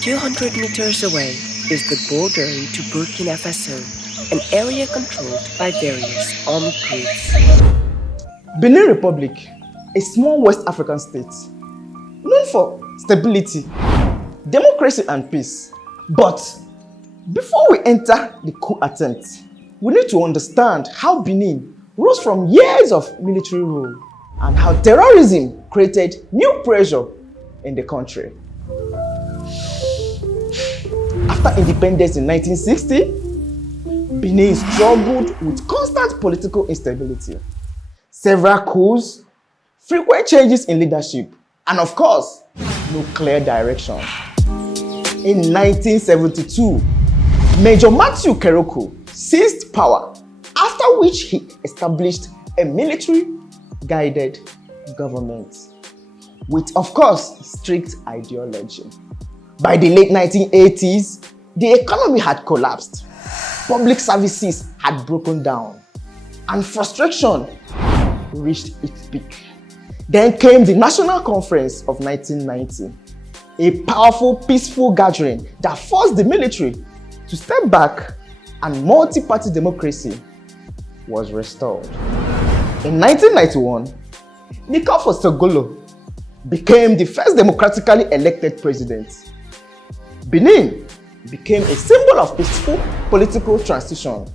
200 meters away is the border to Burkina Faso, an area controlled by various armed groups. Benin Republic, a small West African state, known for stability, democracy and peace. But before we enter the coup attempt, we need to understand how Benin rose from years of military rule and how terrorism created new pressure in the country. After independence in 1960, Benin struggled with constant political instability, several coups, frequent changes in leadership, and of course, no clear direction. In 1972, Major Matthew Keroko seized power, after which he established a military-guided government with, of course, strict ideology. By the late 1980s, the economy had collapsed, public services had broken down, and frustration reached its peak. Then came the National Conference of 1990, a powerful, peaceful gathering that forced the military to step back and multi-party democracy was restored. In 1991, Nicolas Sogolo became the first democratically elected president. Benin became a symbol of peaceful political transition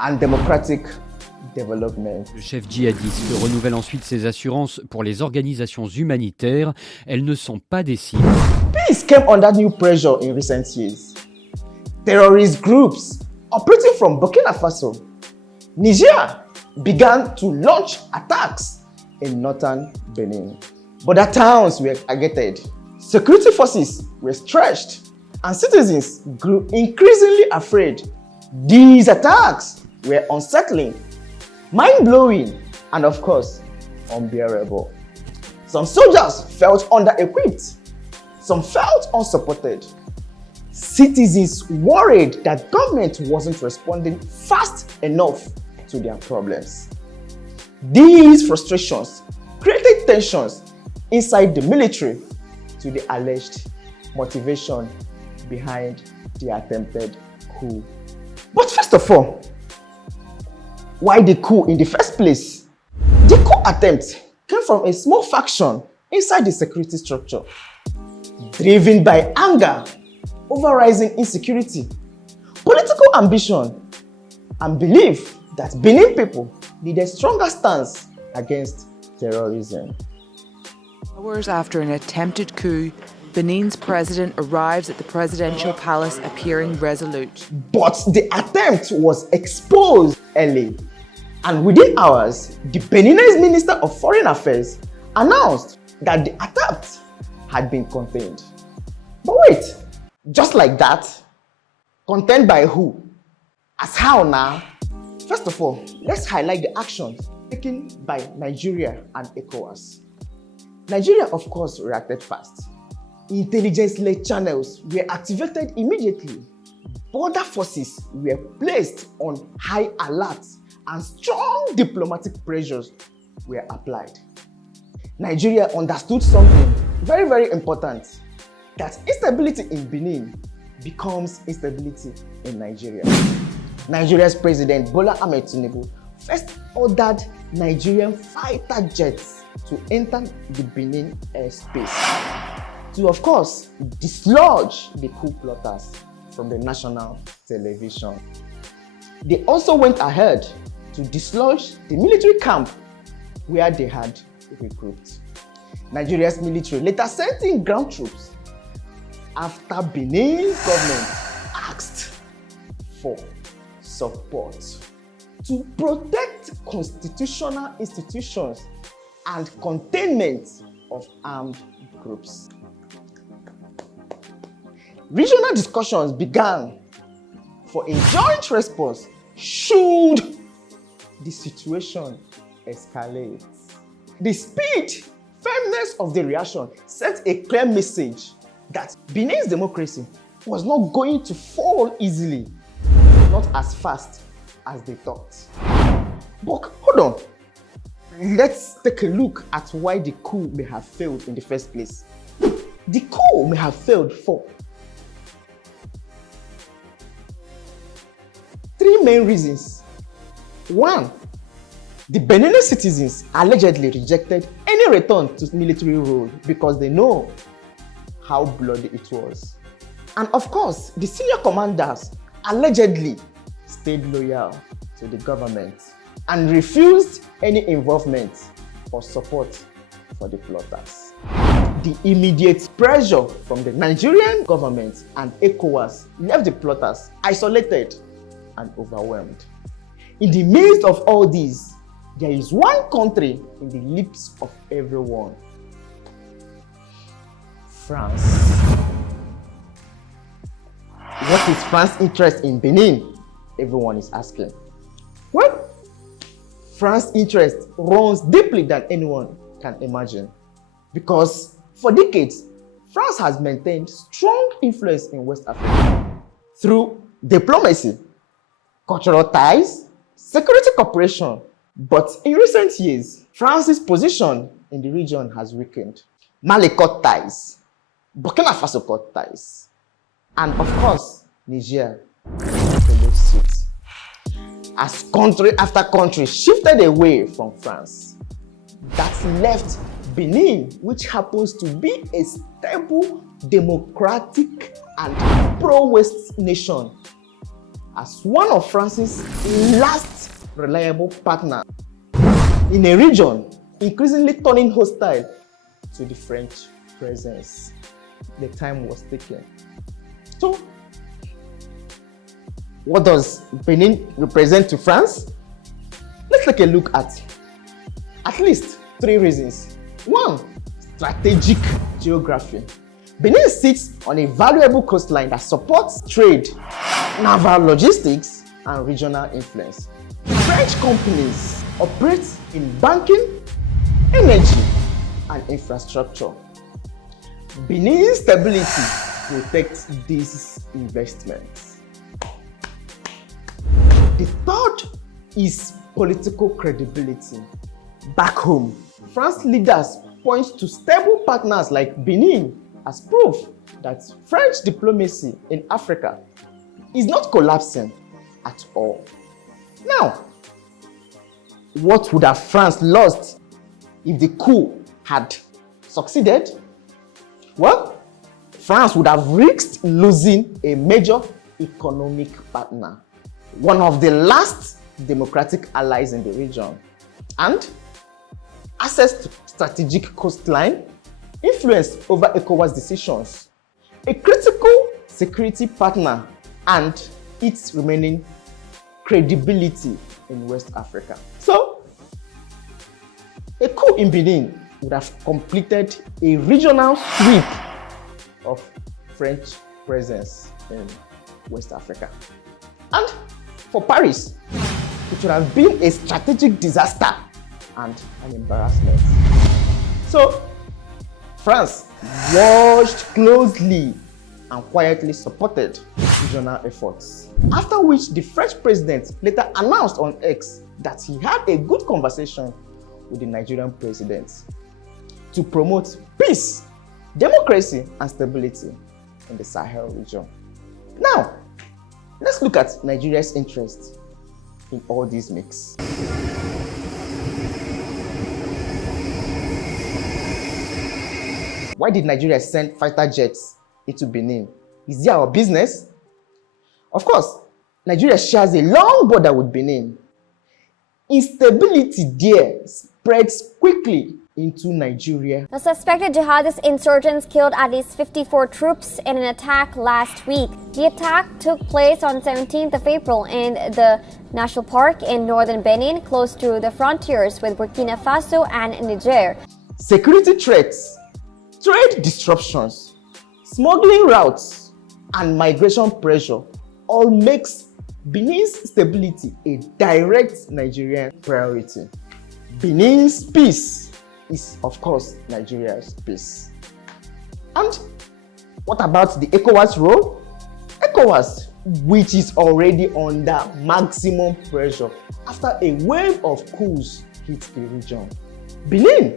and democratic development. Le chef djihadiste renouvelle ensuite ses assurances pour les organisations humanitaires. Elles ne sont pas des cibles. Peace came under new pressure in recent years. Terrorist groups operating from Burkina Faso, Niger began to launch attacks in northern Benin. Border towns were targeted, security forces were stretched, and citizens grew increasingly afraid. These attacks were unsettling, mind-blowing, and of course, unbearable. Some soldiers felt under-equipped, some felt unsupported. Citizens worried that government wasn't responding fast enough to their problems. These frustrations created tensions inside the military to the alleged motivation behind the attempted coup. But first of all, why the coup in the first place? The coup attempt came from a small faction inside the security structure, driven by anger over rising insecurity, political ambition, and belief that Benin people need a stronger stance against terrorism. Hours after an attempted coup, Benin's president arrives at the presidential palace appearing resolute. But the attempt was exposed early, and within hours, the Beninese Minister of Foreign Affairs announced that the attempt had been contained. But wait, just like that? Contained by who? As how now? First of all, let's highlight the actions taken by Nigeria and ECOWAS. Nigeria, of course, reacted fast. Intelligence-led channels were activated immediately. Border forces were placed on high alert and strong diplomatic pressures were applied. Nigeria understood something very, very important, that instability in Benin becomes instability in Nigeria. Nigeria's President Bola Ahmed Tinubu first ordered Nigerian fighter jets to enter the Benin airspace to, of course, dislodge the coup plotters from the national television. They also went ahead to dislodge the military camp where they had recruited. Nigeria's military later sent in ground troops after Benin's government asked for support to protect constitutional institutions and containment of armed groups. Regional discussions began for a joint response should the situation escalate. The speed, firmness of the reaction sent a clear message that Benin's democracy was not going to fall easily, not as fast as they thought. But hold on, let's take a look at why the coup may have failed in the first place. the coup may have failed for three main reasons. One, the Benin citizens allegedly rejected any return to military rule because they know how bloody it was. And of course, the senior commanders allegedly stayed loyal to the government and refused any involvement or support for the plotters. The immediate pressure from the Nigerian government and ECOWAS left the plotters isolated and overwhelmed. In the midst of all this, there is one country in the lips of everyone: France. What is France's interest in Benin? Everyone is asking. Well, France's interest runs deeply than anyone can imagine, because for decades, France has maintained strong influence in West Africa through diplomacy, cultural ties, security cooperation. But in recent years, France's position in the region has weakened. Mali cut ties, Burkina Faso cut ties, and of course, Niger followed suit, as country after country shifted away from France. That left Benin, which happens to be a stable, democratic, and pro-West nation, as one of France's last reliable partner in a region increasingly turning hostile to the French presence. The time was taken. So, what does Benin represent to France? Let's take a look at least three reasons. One, strategic geography. Benin sits on a valuable coastline that supports trade, naval logistics, and regional influence. French companies operate in banking, energy, and infrastructure. Benin's stability protects these investments. The third is political credibility. Back home, France leaders point to stable partners like Benin as proof that French diplomacy in Africa is not collapsing at all. Now, what would have France lost if the coup had succeeded? Well, France would have risked losing a major economic partner, one of the last democratic allies in the region, and access to strategic coastline, influence over ECOWAS decisions, a critical security partner, and its remaining credibility in West Africa. So, a coup in Benin would have completed a regional sweep of French presence in West Africa. And for Paris, it would have been a strategic disaster and an embarrassment. So, France watched closely and quietly supported regional efforts. After which, the French president later announced on X that he had a good conversation with the Nigerian president to promote peace, democracy, and stability in the Sahel region. Now, let's look at Nigeria's interest in all these mix. Why did Nigeria send fighter jets into Benin? Is it our business? Of course, Nigeria shares a long border with Benin. Instability there spreads quickly into Nigeria. The suspected jihadist insurgents killed at least 54 troops in an attack last week. The attack took place on 17th of April in the National Park in northern Benin, close to the frontiers with Burkina Faso and Niger. Security threats, trade disruptions, smuggling routes, and migration pressure all makes Benin's stability a direct Nigerian priority. Benin's peace is, of course, Nigeria's peace. And what about the ECOWAS role? ECOWAS, which is already under maximum pressure after a wave of coups hit the region. Benin,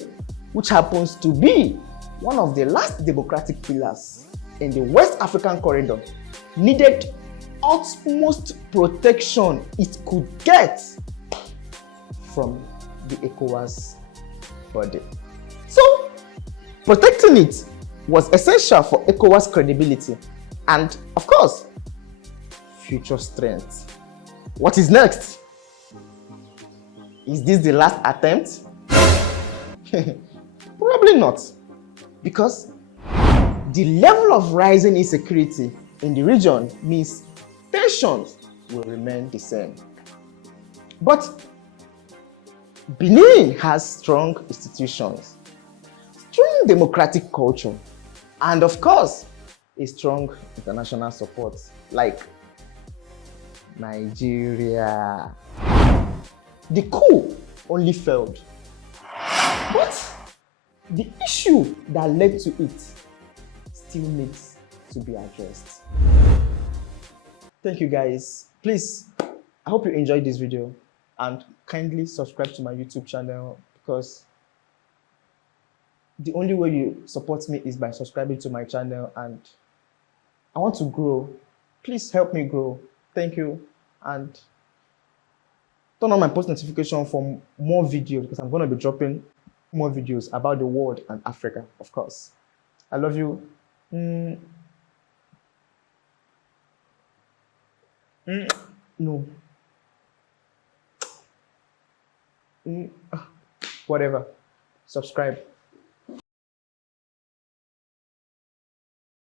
which happens to be one of the last democratic pillars in the West African corridor, needed utmost protection it could get from the ECOWAS body. So, protecting it was essential for ECOWAS credibility and, of course, future strength. What is next? Is this the last attempt? Probably not, because the level of rising insecurity in the region means tensions will remain the same. But Benin has strong institutions, strong democratic culture, and of course, a strong international support like Nigeria. The coup only failed, but the issue that led to it still needs to be addressed. Thank you guys. Please, I hope you enjoyed this video and kindly subscribe to my YouTube channel, because the only way you support me is by subscribing to my channel, and I want to grow. Please help me grow. Thank you, and turn on my post notification for more videos, because I'm going to be dropping more videos about the world and Africa, of course. I love you. No. Whatever. Subscribe.